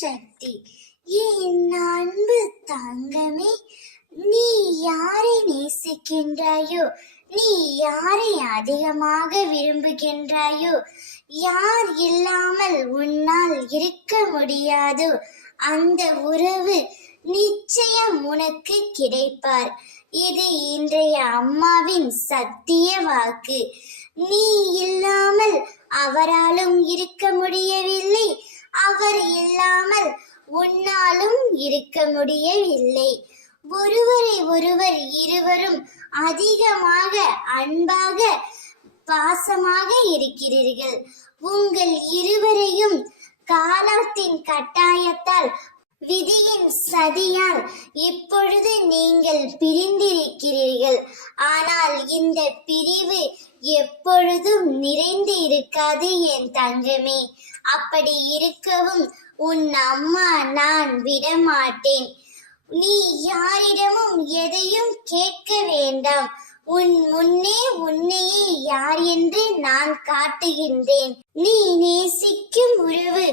சக்தி. என் அன்பு தங்கமே, நீ யாரை நேசிக்கின்றாயோ, நீ யாரை அதிகமாக விரும்புகின்றாயோ, யார் இல்லாமல் உன்னால் இருக்க முடியாதோ அந்த உறவு நிச்சயம் உனக்கு கிடைப்பார். இது இன்றைய அம்மாவின் சத்திய வாக்கு. நீ இல்லாமல் அவராலும் இருக்க முடியவில்லை, அவர் இல்லாமல் உன்னாலும் இருக்க முடியவில்லை. ஒருவரை ஒருவர் இருவரும் அதிகமாக அன்பாக பாசமாக இருக்கிறீர்கள். உங்கள் இருவரையும் காலத்தின் கட்டாயத்தால், விதியின் சதியால் இப்பொழுது நீங்கள் பிரிந்திருக்கிறீர்கள். ஆனால் இந்த பிரிவு எப்பொழுதும் நிறைந்து இருக்காது என் தங்கமே. அப்படி இருக்கவும் உன் அம்மா நான் விடமாட்டேன். நீ யாரிடமும் எதையும் கேட்க வேண்டாம். உன் முன்னே உன்னையே யார் என்று நான் காட்டுகின்றேன். நீ நேசிக்கும் உறவு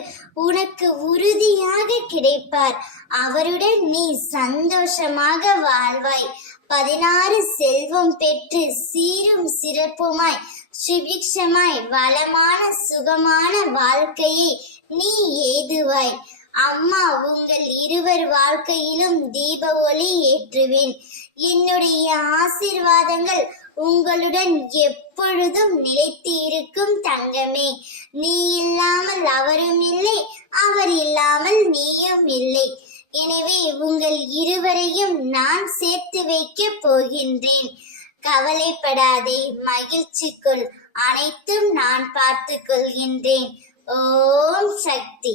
உனக்கு உறுதியாக கிடைப்பார். அவருடன் நீ சந்தோஷமாக வாழ்வாய். 16 செல்வம் பெற்று சீரும் சிறப்புமாய் சுபிக்ஷமாய் வளமான சுகமான வாழ்க்கையை நீ எய்துவாய். அம்மா உங்கள் இருவர் வாழ்க்கையிலும் தீப ஒளி ஏற்றுவேன். என்னுடைய ஆசீர்வாதங்கள் உங்களுடன் எப்பொழுதும் நிலைத்து இருக்கும் தங்கமே. நீ இல்லாமல் அவரும் இல்லை, அவர் இல்லாமல் நீயும் இல்லை. எனவே உங்கள் இருவரையும் நான் சேர்த்து வைக்க போகின்றேன். கவலைப்படாதே, மகிழ்ச்சிக்குள், அனைத்தும் நான் பார்த்து கொள்கின்றேன். ஓம் சக்தி.